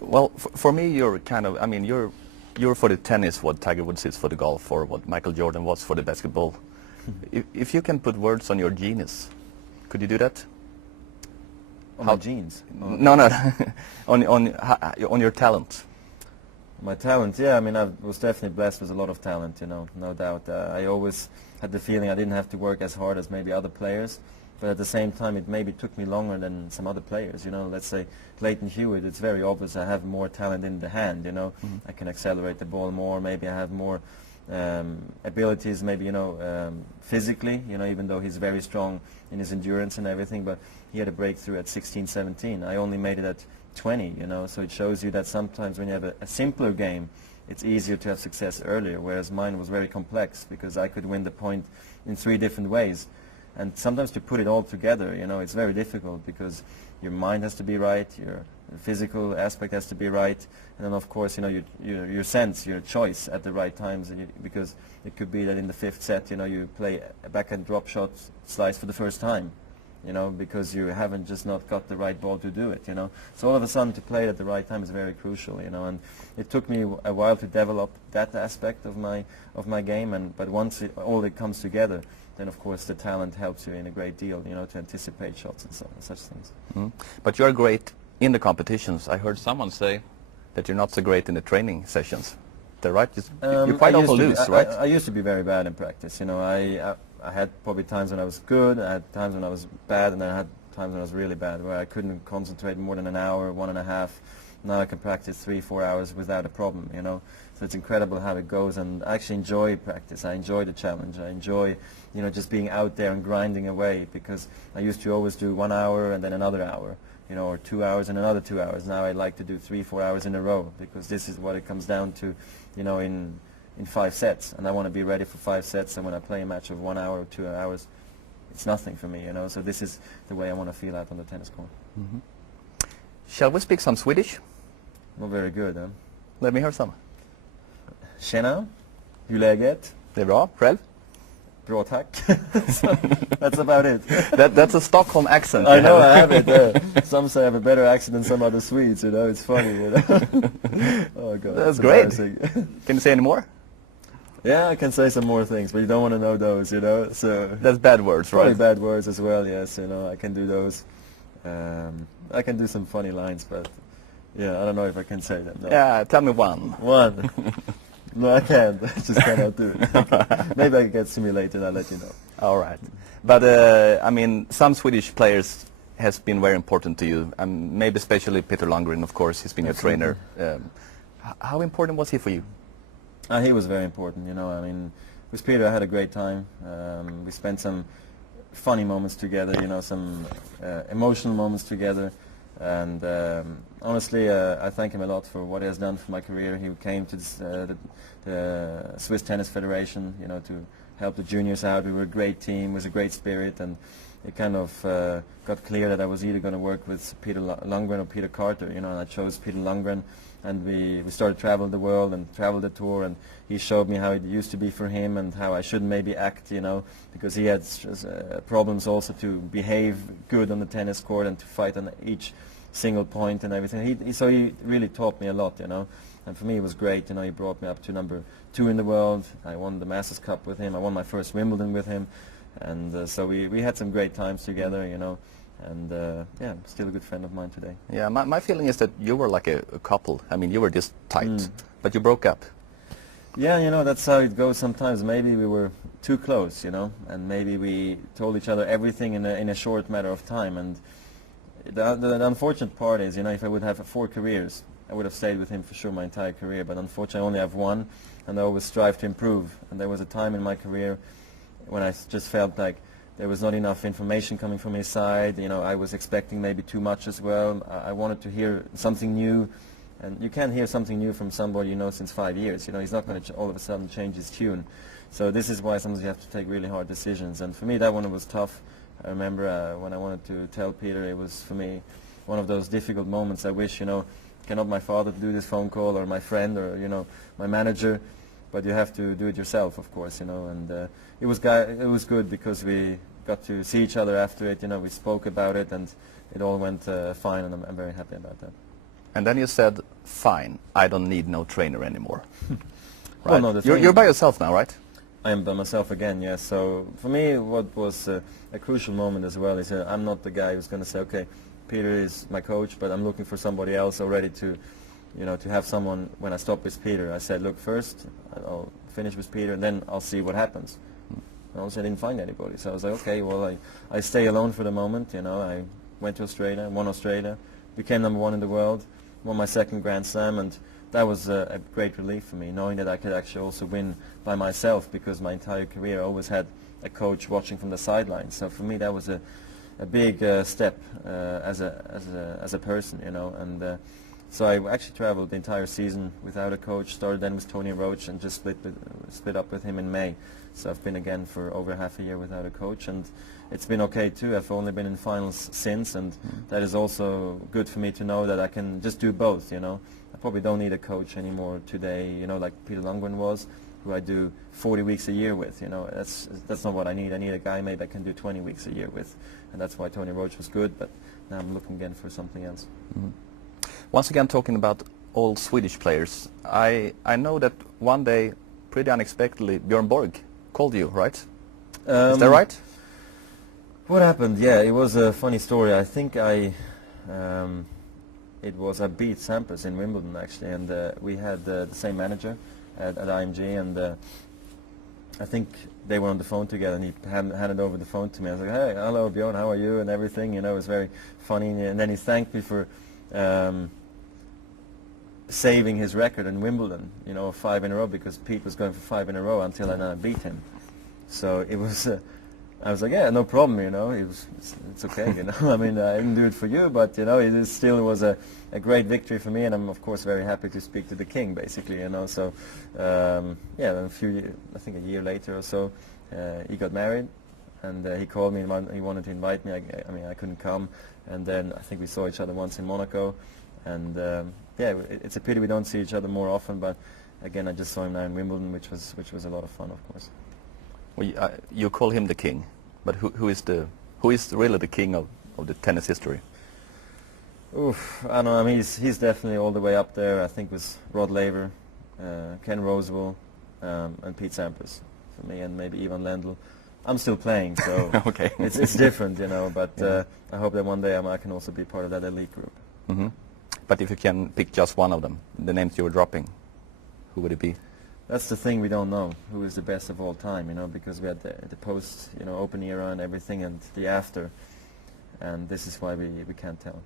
Well, for me, you're kind of, I mean, you're for the tennis what Tiger Woods is for the golf, or what Michael Jordan was for the basketball. If you can put words on your genius, could you do that? On my genes? No, no, on your talent. My talent, yeah, I mean, I was definitely blessed with a lot of talent, you know, no doubt. I always had the feeling I didn't have to work as hard as maybe other players, but at the same time it maybe took me longer than some other players, you know. Let's say Leighton Hewitt, it's very obvious I have more talent in the hand, you know. I can accelerate the ball more, maybe I have more abilities, maybe, you know, physically, you know, even though he's very strong in his endurance and everything, but he had a breakthrough at 16, 17. I only made it at 20, you know, so it shows you that sometimes when you have a simpler game, it's easier to have success earlier, whereas mine was very complex because I could win the point in 3 different ways. And sometimes to put it all together, you know, it's very difficult because your mind has to be right, your physical aspect has to be right, and then of course, you know, your sense, your choice at the right times, and because it could be that in the 5th set, you know, you play a backhand drop shot slice for the first time, you know, because you haven't just not got the right ball to do it, you know. So all of a sudden to play it at the right time is very crucial, you know, and it took me a while to develop that aspect of my game, but once all it comes together, then of course the talent helps you in a great deal, you know, to anticipate shots and such things. But you're great in the competitions. I heard someone say that you're not so great in the training sessions. They're right? You quite often lose, right? I used to be very bad in practice, you know. I had probably times when I was good, I had times when I was bad, and then I had times when I was really bad, where I couldn't concentrate more than an hour, 1.5. Now I can practice 3, 4 hours without a problem, you know. So it's incredible how it goes, and I actually enjoy practice. I enjoy the challenge. I enjoy, you know, just being out there and grinding away, because I used to always do 1 hour and then another hour, you know, or 2 hours and another 2 hours. Now I like to do 3, 4 hours in a row, because this is what it comes down to, you know, in 5 sets, and I want to be ready for 5 sets, and when I play a match of 1 hour or 2 hours, it's nothing for me, you know, so this is the way I want to feel out on the tennis court. Shall we speak some Swedish? Well, very good, huh? Let me hear some. Tjena, hur är läget? Det är bra. Själv? Bra, tack. So, that's about it. That's a Stockholm accent. I know, I have it. Some say I have a better accent than some other Swedes, you know, it's funny, you know. Oh, God. That's great. Can you say any more? Yeah, I can say some more things, but you don't want to know those, you know, so... That's bad words, right? Probably bad words as well, yes, you know, I can do those. I can do some funny lines, but, yeah, I don't know if I can say them. No. Yeah, tell me one. One? No, I can't. I just cannot do it. Okay. Maybe I can get simulated, I'll let you know. All right. But, I mean, some Swedish players has been very important to you, and maybe especially Peter Lundgren, of course, he's been your trainer. How important was he for you? He was very important, you know. I mean, with Peter I had a great time. We spent some funny moments together, you know, some emotional moments together. And honestly, I thank him a lot for what he has done for my career. He came to the Swiss Tennis Federation, you know, to help the juniors out. We were a great team, it was a great spirit, and it kind of got clear that I was either going to work with Peter Lundgren or Peter Carter, you know, and I chose Peter Lundgren. And we started traveling the world and traveled the tour, and he showed me how it used to be for him and how I should maybe act, you know, because he had problems also to behave good on the tennis court and to fight on each single point and everything. So he really taught me a lot, you know, and for me it was great, you know. He brought me up to number 2 in the world. I won the Masters Cup with him. I won my first Wimbledon with him, and so we had some great times together, you know. And yeah, still a good friend of mine today. Yeah, my feeling is that you were like a couple. I mean, you were just tight, but you broke up. Yeah, you know, that's how it goes sometimes. Maybe we were too close, you know, and maybe we told each other everything in a short matter of time. And the unfortunate part is, you know, if I would have 4 careers, I would have stayed with him for sure my entire career. But unfortunately, I only have 1, and I always strive to improve. And there was a time in my career when I just felt like there was not enough information coming from his side. You know, I was expecting maybe too much as well. I wanted to hear something new, and you can't hear something new from somebody you know since 5 years. You know, he's not going to all of a sudden change his tune. So this is why sometimes you have to take really hard decisions. And for me, that one was tough. I remember when I wanted to tell Peter, it was for me one of those difficult moments. I wish, you know, cannot my father do this phone call, or my friend, or, you know, my manager, but you have to do it yourself, of course, you know. And it was good because we got to see each other after it, you know. We spoke about it, and it all went fine, and I'm very happy about that. And then you said, fine, I don't need no trainer anymore. Well, Right? no, the You're thing- by yourself now, right? I am by myself again, yes. So for me, what was a crucial moment as well is I'm not the guy who's going to say, okay, Peter is my coach, but I'm looking for somebody else already to, you know, to have someone when I stop with Peter. I said, look, first I'll finish with Peter, and then I'll see what happens. And also I didn't find anybody, so I was like, okay, well, I stay alone for the moment. You know, I went to Australia, won Australia, became #1 in the world, won my second Grand Slam, and that was a great relief for me, knowing that I could actually also win by myself, because my entire career I always had a coach watching from the sidelines. So for me that was a big step as a person, you know. And so I actually traveled the entire season without a coach. Started then with Tony Roach and just split up with him in May. So I've been again for over half a year without a coach, and it's been okay too. I've only been in finals since, and that is also good for me to know that I can just do both, you know. I probably don't need a coach anymore today, you know, like Peter Lundgren was, who I do 40 weeks a year with, you know. That's not what I need. I need a guy maybe I can do 20 weeks a year with, and that's why Tony Roach was good, but now I'm looking again for something else. Mm-hmm. Once again, talking about old Swedish players, I know that one day, pretty unexpectedly, Björn Borg called you, right? Is that right? What happened? Yeah, it was a funny story. I think I beat Sampras in Wimbledon actually, and we had the same manager at IMG, and I think they were on the phone together, and he handed over the phone to me. I was like, hey, hello Björn, how are you, and everything, you know. It was very funny, and then he thanked me for saving his record in Wimbledon, you know, 5 in a row, because Pete was going for 5 in a row until I beat him. So it was, I was like, yeah, no problem, you know, it's okay, you know. I mean, I didn't do it for you, but, you know, it still was a great victory for me, and I'm, of course, very happy to speak to the king, basically, you know. So, yeah, I think a year later or so, he got married, and he called me, and he wanted to invite me. I mean, I couldn't come, and then I think we saw each other once in Monaco, and yeah, it's a pity we don't see each other more often, but again, I just saw him now in Wimbledon, which was a lot of fun, of course. Well, you call him the king, but who is really the king of the tennis history? Oof, I don't know. I mean, he's definitely all the way up there. I think with Rod Laver, Ken Rosewall, and Pete Sampras for me, and maybe Ivan Lendl. I'm still playing, so okay. it's different, you know. But yeah. I hope that one day I can also be part of that elite group. Mm-hmm. But if you can pick just one of them, the names you were dropping, who would it be? That's the thing, we don't know who is the best of all time, you know, because we had the post, you know, open era and everything, and the after, and this is why we can't tell.